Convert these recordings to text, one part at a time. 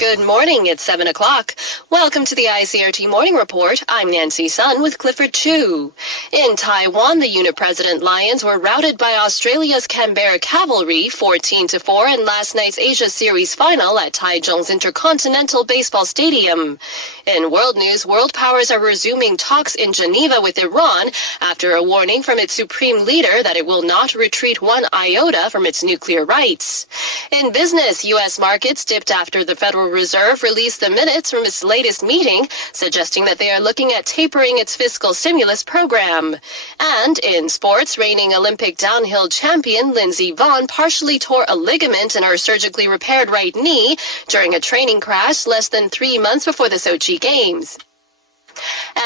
Good morning, it's 7 o'clock. Welcome to the ICRT Morning Report. I'm Nancy Sun with Clifford Chu. In Taiwan, the unit president Lions were routed by Australia's Canberra Cavalry 14-4 in last night's Asia Series final at Taichung's Intercontinental Baseball Stadium. In world news, world powers are resuming talks in Geneva with Iran after a warning from its supreme leader that it will not retreat one iota from its nuclear rights. In business, U.S. markets dipped after the Federal Reserve released the minutes from its latest meeting, suggesting that they are looking at tapering its fiscal stimulus program. And in sports, reigning Olympic downhill champion Lindsey Vonn partially tore a ligament in her surgically repaired right knee during a training crash less than 3 months before the Sochi Games.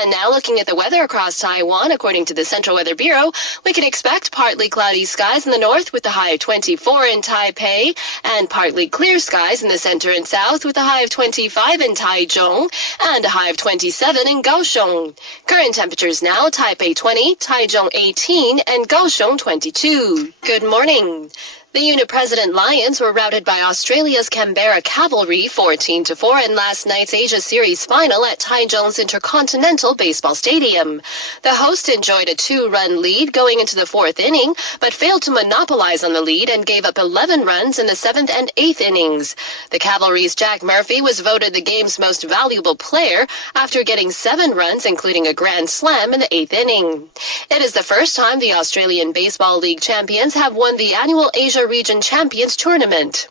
And now looking at the weather across Taiwan, according to the Central Weather Bureau, we can expect partly cloudy skies in the north with a high of 24 in Taipei, and partly clear skies in the center and south with a high of 25 in Taichung and a high of 27 in Kaohsiung. Current temperatures now, Taipei 20, Taichung 18, and Kaohsiung 22. Good morning. The unit president Lions were routed by Australia's Canberra Cavalry 14-4 in last night's Asia Series final at Taichung's Intercontinental Baseball Stadium. The host enjoyed a 2-run lead going into the 4th inning, but failed to monopolize on the lead and gave up 11 runs in the 7th and 8th innings. The Cavalry's Jack Murphy was voted the game's most valuable player after getting 7 runs, including a grand slam in the 8th inning. It is the first time the Australian Baseball League champions have won the annual Asia Region Champions Tournament.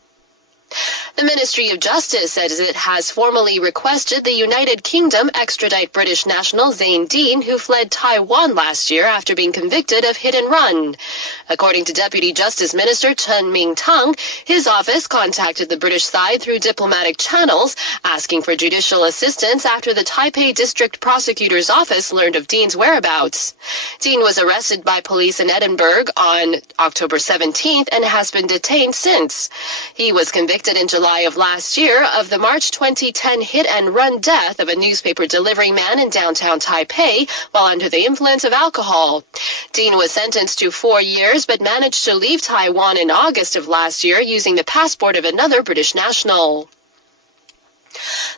The Ministry of Justice says it has formally requested the United Kingdom extradite British national Zane Dean, who fled Taiwan last year after being convicted of hit and run. According to Deputy Justice Minister Chen Ming-Tang, his office contacted the British side through diplomatic channels, asking for judicial assistance after the Taipei District Prosecutor's Office learned of Dean's whereabouts. Dean was arrested by police in Edinburgh on October 17th and has been detained since. He was convicted in July of last year of the March 2010 hit-and-run death of a newspaper delivery man in downtown Taipei while under the influence of alcohol. Dean was sentenced to 4 years but managed to leave Taiwan in August of last year using the passport of another British national.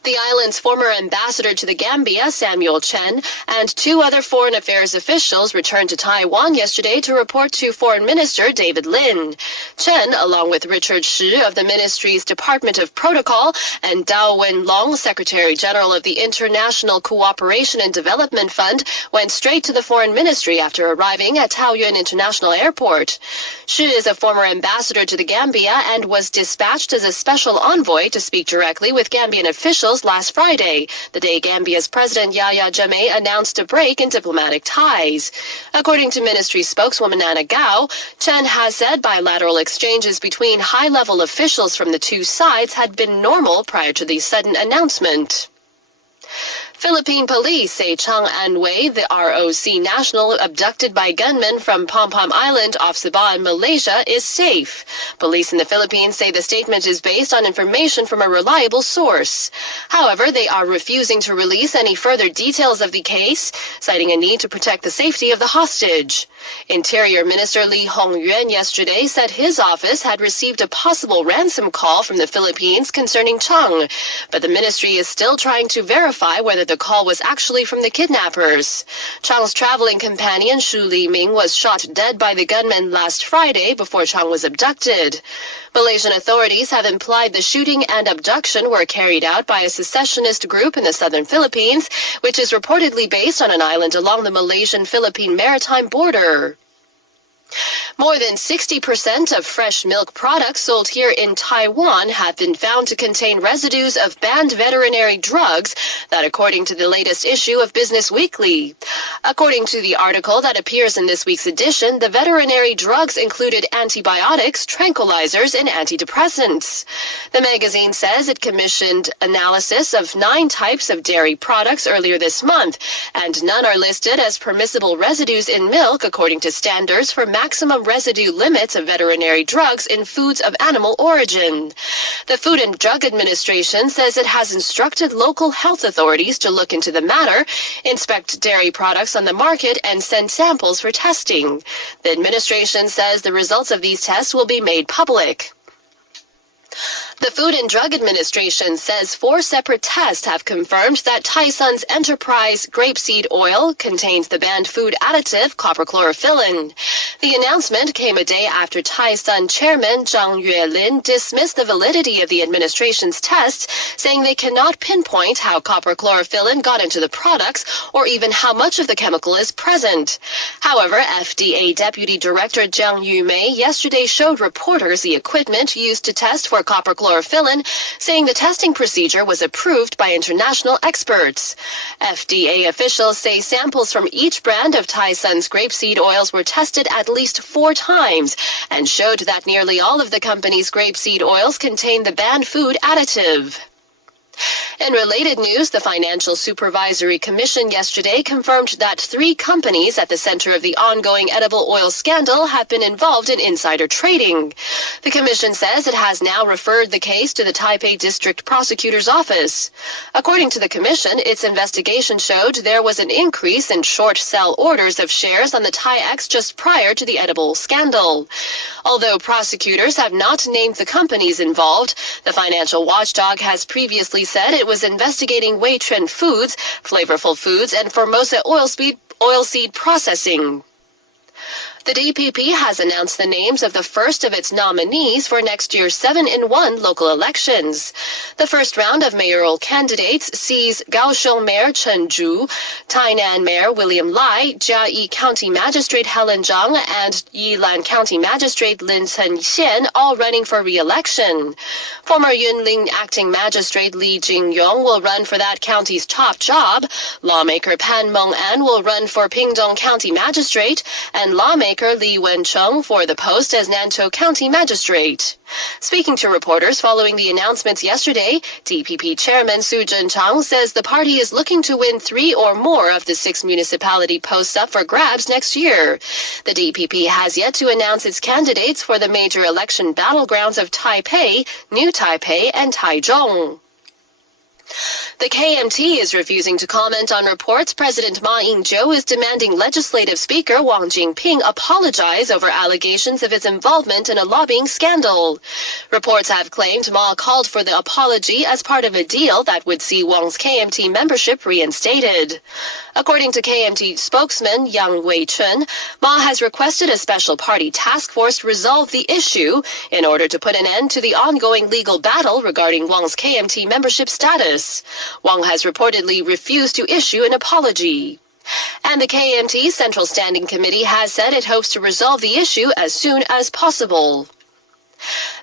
The island's former ambassador to the Gambia, Samuel Chen, and 2 other foreign affairs officials returned to Taiwan yesterday to report to Foreign Minister David Lin. Chen, along with Richard Shi of the ministry's Department of Protocol and Dao Wenlong, Secretary General of the International Cooperation and Development Fund, went straight to the Foreign Ministry after arriving at Taoyuan International Airport. Shi is a former ambassador to the Gambia and was dispatched as a special envoy to speak directly with Gambian officials last Friday, the day Gambia's President Yahya Jammeh announced a break in diplomatic ties. According to ministry spokeswoman Anna Gao, Chen has said bilateral exchanges between high-level officials from the 2 sides had been normal prior to the sudden announcement. Philippine police say Chang An-wei, the ROC national abducted by gunmen from Pom-Pom Island off Sabah in Malaysia, is safe. Police in the Philippines say the statement is based on information from a reliable source. However, they are refusing to release any further details of the case, citing a need to protect the safety of the hostage. Interior Minister Lee Hong-yuan yesterday said his office had received a possible ransom call from the Philippines concerning Chang, but the ministry is still trying to verify whether the call was actually from the kidnappers. Chang's traveling companion Shu Li-ming was shot dead by the gunmen last Friday before Chang was abducted. Malaysian authorities have implied the shooting and abduction were carried out by a secessionist group in the southern Philippines, which is reportedly based on an island along the Malaysian-Philippine maritime border. More than 60% of fresh milk products sold here in Taiwan have been found to contain residues of banned veterinary drugs, that according to the latest issue of Business Weekly. According to the article that appears in this week's edition, the veterinary drugs included antibiotics, tranquilizers, and antidepressants. The magazine says it commissioned analysis of 9 types of dairy products earlier this month, and none are listed as permissible residues in milk according to standards for maximum residue limits of veterinary drugs in foods of animal origin. The Food and Drug Administration says it has instructed local health authorities to look into the matter, inspect dairy products on the market, and send samples for testing. The administration says the results of these tests will be made public. The Food and Drug Administration says 4 separate tests have confirmed that Taisun's Enterprise grapeseed oil contains the banned food additive copper chlorophyllin. The announcement came a day after Taisun Chairman Zhang Yuelin dismissed the validity of the administration's tests, saying they cannot pinpoint how copper chlorophyllin got into the products or even how much of the chemical is present. However, FDA Deputy Director Jiang Yumei yesterday showed reporters the equipment used to test for copper chlorophyllin, saying the testing procedure was approved by international experts. FDA officials say samples from each brand of Taisun's grapeseed oils were tested at least 4 times and showed that nearly all of the company's grapeseed oils contain the banned food additive. In related news, the Financial Supervisory Commission yesterday confirmed that 3 companies at the center of the ongoing edible oil scandal have been involved in insider trading. The Commission says it has now referred the case to the Taipei District Prosecutor's Office. According to the Commission, its investigation showed there was an increase in short sell orders of shares on the TAIEX just prior to the edible scandal. Although prosecutors have not named the companies involved, the financial watchdog has previously said it was investigating Weitren Foods, Flavorful Foods, and Formosa Oilseed Processing. The DPP has announced the names of the first of its nominees for next year's 7-in-1 local elections. The first round of mayoral candidates sees Kaohsiung Mayor Chen Zhu, Tainan Mayor William Lai, Jiayi County Magistrate Helen Zhang, and Yilan County Magistrate Lin Chen-xian all running for re-election. Former Yunlin Acting Magistrate Li Jingyong will run for that county's top job. Lawmaker Pan Meng-an will run for Pingdong County Magistrate, and lawmaker Li Wencheng for the post as Nantou County Magistrate. Speaking to reporters following the announcements yesterday, DPP Chairman Su Zhenchang says the party is looking to win 3 or more of the 6 municipality posts up for grabs next year. The DPP has yet to announce its candidates for the major election battlegrounds of Taipei, New Taipei, and Taichung. The KMT is refusing to comment on reports President Ma Ying-jeou is demanding Legislative Speaker Wang Jingping apologize over allegations of his involvement in a lobbying scandal. Reports have claimed Ma called for the apology as part of a deal that would see Wang's KMT membership reinstated. According to KMT spokesman Yang Wei-chun, Ma has requested a special party task force resolve the issue in order to put an end to the ongoing legal battle regarding Wang's KMT membership status. Wang has reportedly refused to issue an apology. And the KMT Central Standing Committee has said it hopes to resolve the issue as soon as possible.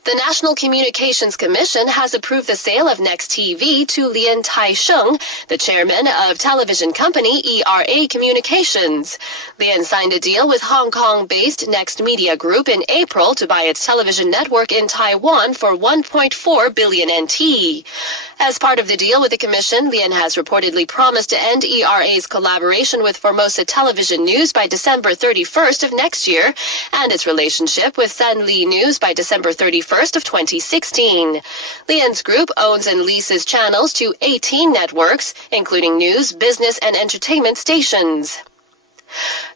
The National Communications Commission has approved the sale of Next TV to Lian Taisheng, the chairman of television company ERA Communications. Lian signed a deal with Hong Kong-based Next Media Group in April to buy its television network in Taiwan for 1.4 billion NT. As part of the deal with the commission, Lian has reportedly promised to end ERA's collaboration with Formosa Television News by December 31st of next year and its relationship with Sanli News by December 31st of 2016. Lian's group owns and leases channels to 18 networks, including news, business, and entertainment stations.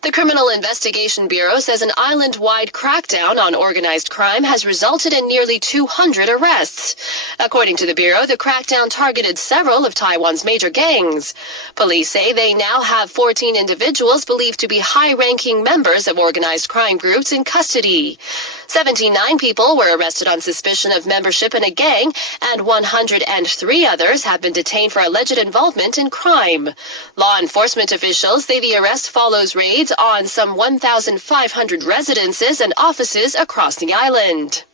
The Criminal Investigation Bureau says an island-wide crackdown on organized crime has resulted in nearly 200 arrests. According to the Bureau, the crackdown targeted several of Taiwan's major gangs. Police say they now have 14 individuals believed to be high-ranking members of organized crime groups in custody. 79 people were arrested on suspicion of membership in a gang, and 103 others have been detained for alleged involvement in crime. Law enforcement officials say the arrest follows raids on some 1,500 residences and offices across the island.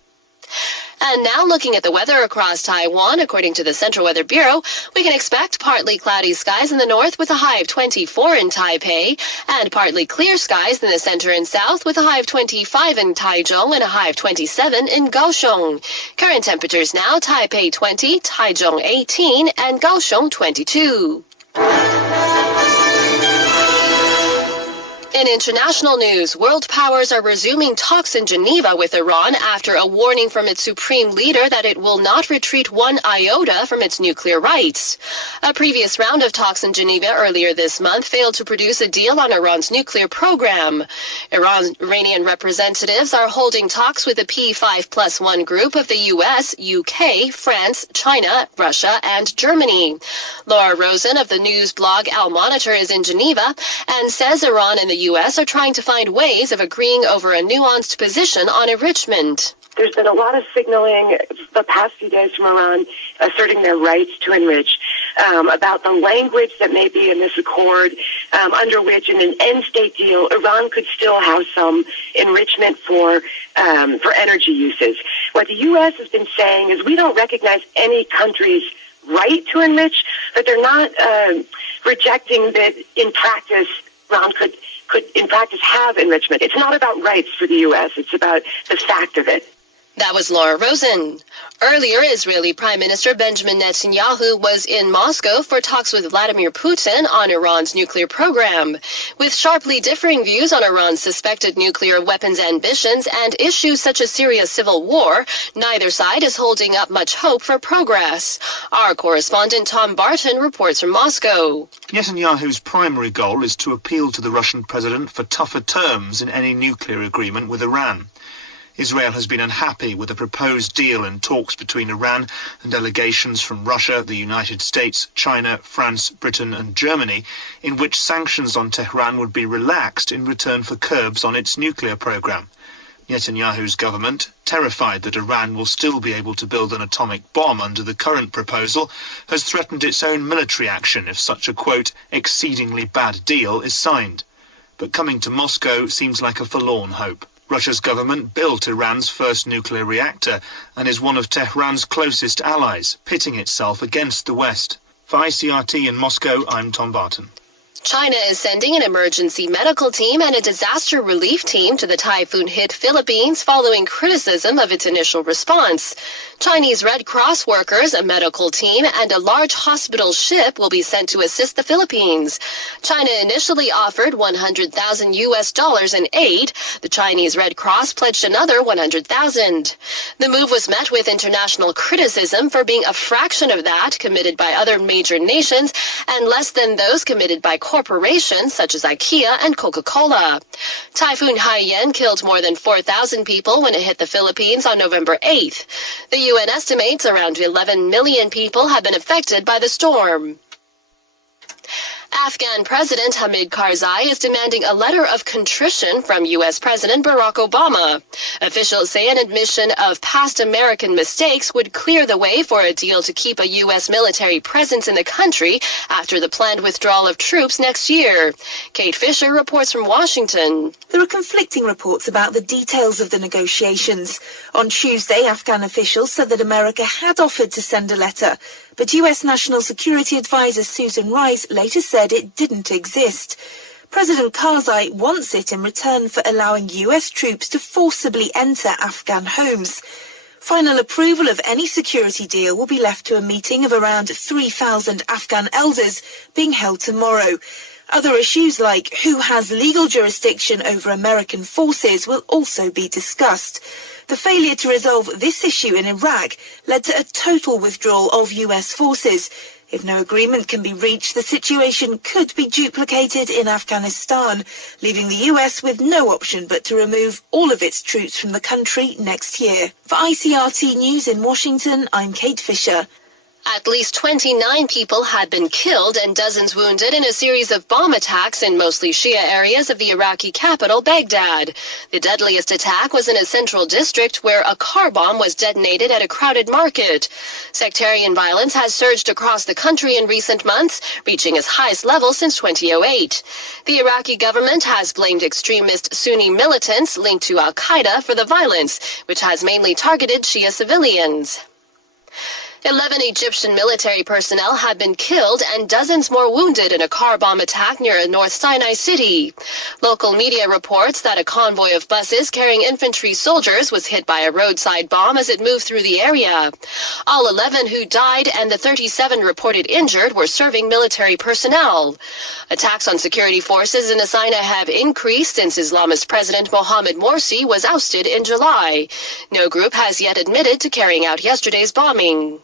And now looking at the weather across Taiwan, according to the Central Weather Bureau, we can expect partly cloudy skies in the north with a high of 24 in Taipei, and partly clear skies in the center and south with a high of 25 in Taichung and a high of 27 in Kaohsiung. Current temperatures now, Taipei 20, Taichung 18, and Kaohsiung 22. In international news, world powers are resuming talks in Geneva with Iran after a warning from its supreme leader that it will not retreat one iota from its nuclear rights. A previous round of talks in Geneva earlier this month failed to produce a deal on Iran's nuclear program. Iranian representatives are holding talks with the P5+1 group of the US, UK, France, China, Russia, and Germany. Laura Rosen of the news blog Al Monitor is in Geneva and says Iran and the U.S. are trying to find ways of agreeing over a nuanced position on enrichment. There's been a lot of signaling the past few days from Iran asserting their rights to enrich, about the language that may be in this accord, under which in an end-state deal, Iran could still have some enrichment for energy uses. What the U.S. has been saying is we don't recognize any country's right to enrich, but they're not rejecting that in practice Iran could in practice have enrichment. It's not about rights for the U.S. It's about the fact of it. That was Laura Rosen. Earlier, Israeli Prime Minister Benjamin Netanyahu was in Moscow for talks with Vladimir Putin on Iran's nuclear program. With sharply differing views on Iran's suspected nuclear weapons ambitions and issues such as Syria's civil war, neither side is holding up much hope for progress. Our correspondent Tom Barton reports from Moscow. Netanyahu's primary goal is to appeal to the Russian president for tougher terms in any nuclear agreement with Iran. Israel has been unhappy with the proposed deal in talks between Iran and delegations from Russia, the United States, China, France, Britain and Germany, in which sanctions on Tehran would be relaxed in return for curbs on its nuclear program. Netanyahu's government, terrified that Iran will still be able to build an atomic bomb under the current proposal, has threatened its own military action if such a, quote, exceedingly bad deal is signed. But coming to Moscow seems like a forlorn hope. Russia's government built Iran's first nuclear reactor and is one of Tehran's closest allies, pitting itself against the West. For ICRT in Moscow, I'm Tom Barton. China is sending an emergency medical team and a disaster relief team to the typhoon-hit Philippines following criticism of its initial response. Chinese Red Cross workers, a medical team, and a large hospital ship will be sent to assist the Philippines. China initially offered $100,000 in aid. The Chinese Red Cross pledged another $100,000. The move was met with international criticism for being a fraction of that committed by other major nations and less than those committed by corporations such as IKEA and Coca-Cola. Typhoon Haiyan killed more than 4,000 people when it hit the Philippines on November 8th. The UN estimates around 11 million people have been affected by the storm. Afghan President Hamid Karzai is demanding a letter of contrition from U.S. President Barack Obama. Officials say an admission of past American mistakes would clear the way for a deal to keep a U.S. military presence in the country after the planned withdrawal of troops next year. Kate Fisher reports from Washington. There are conflicting reports about the details of the negotiations. On Tuesday, Afghan officials said that America had offered to send a letter, but U.S. National Security Advisor Susan Rice later said it didn't exist. President Karzai wants it in return for allowing U.S. troops to forcibly enter Afghan homes. Final approval of any security deal will be left to a meeting of around 3,000 Afghan elders being held tomorrow. Other issues like who has legal jurisdiction over American forces will also be discussed. The failure to resolve this issue in Iraq led to a total withdrawal of U.S. forces. If no agreement can be reached, the situation could be duplicated in Afghanistan, leaving the U.S. with no option but to remove all of its troops from the country next year. For ICRT News in Washington, I'm Kate Fisher. At least 29 people had been killed and dozens wounded in a series of bomb attacks in mostly Shia areas of the Iraqi capital, Baghdad. The deadliest attack was in a central district where a car bomb was detonated at a crowded market. Sectarian violence has surged across the country in recent months, reaching its highest level since 2008. The Iraqi government has blamed extremist Sunni militants linked to al-Qaeda for the violence, which has mainly targeted Shia civilians. 11 Egyptian military personnel have been killed and dozens more wounded in a car bomb attack near North Sinai city. Local media reports that a convoy of buses carrying infantry soldiers was hit by a roadside bomb as it moved through the area. All 11 who died and the 37 reported injured were serving military personnel. Attacks on security forces in Sinai have increased since Islamist President Mohamed Morsi was ousted in July. No group has yet admitted to carrying out yesterday's bombing.